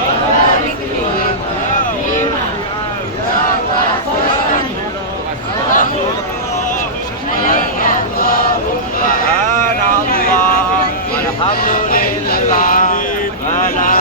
وبارك لي فيما أعطيتني علي اللهم سبحان الله والحمد لله ولا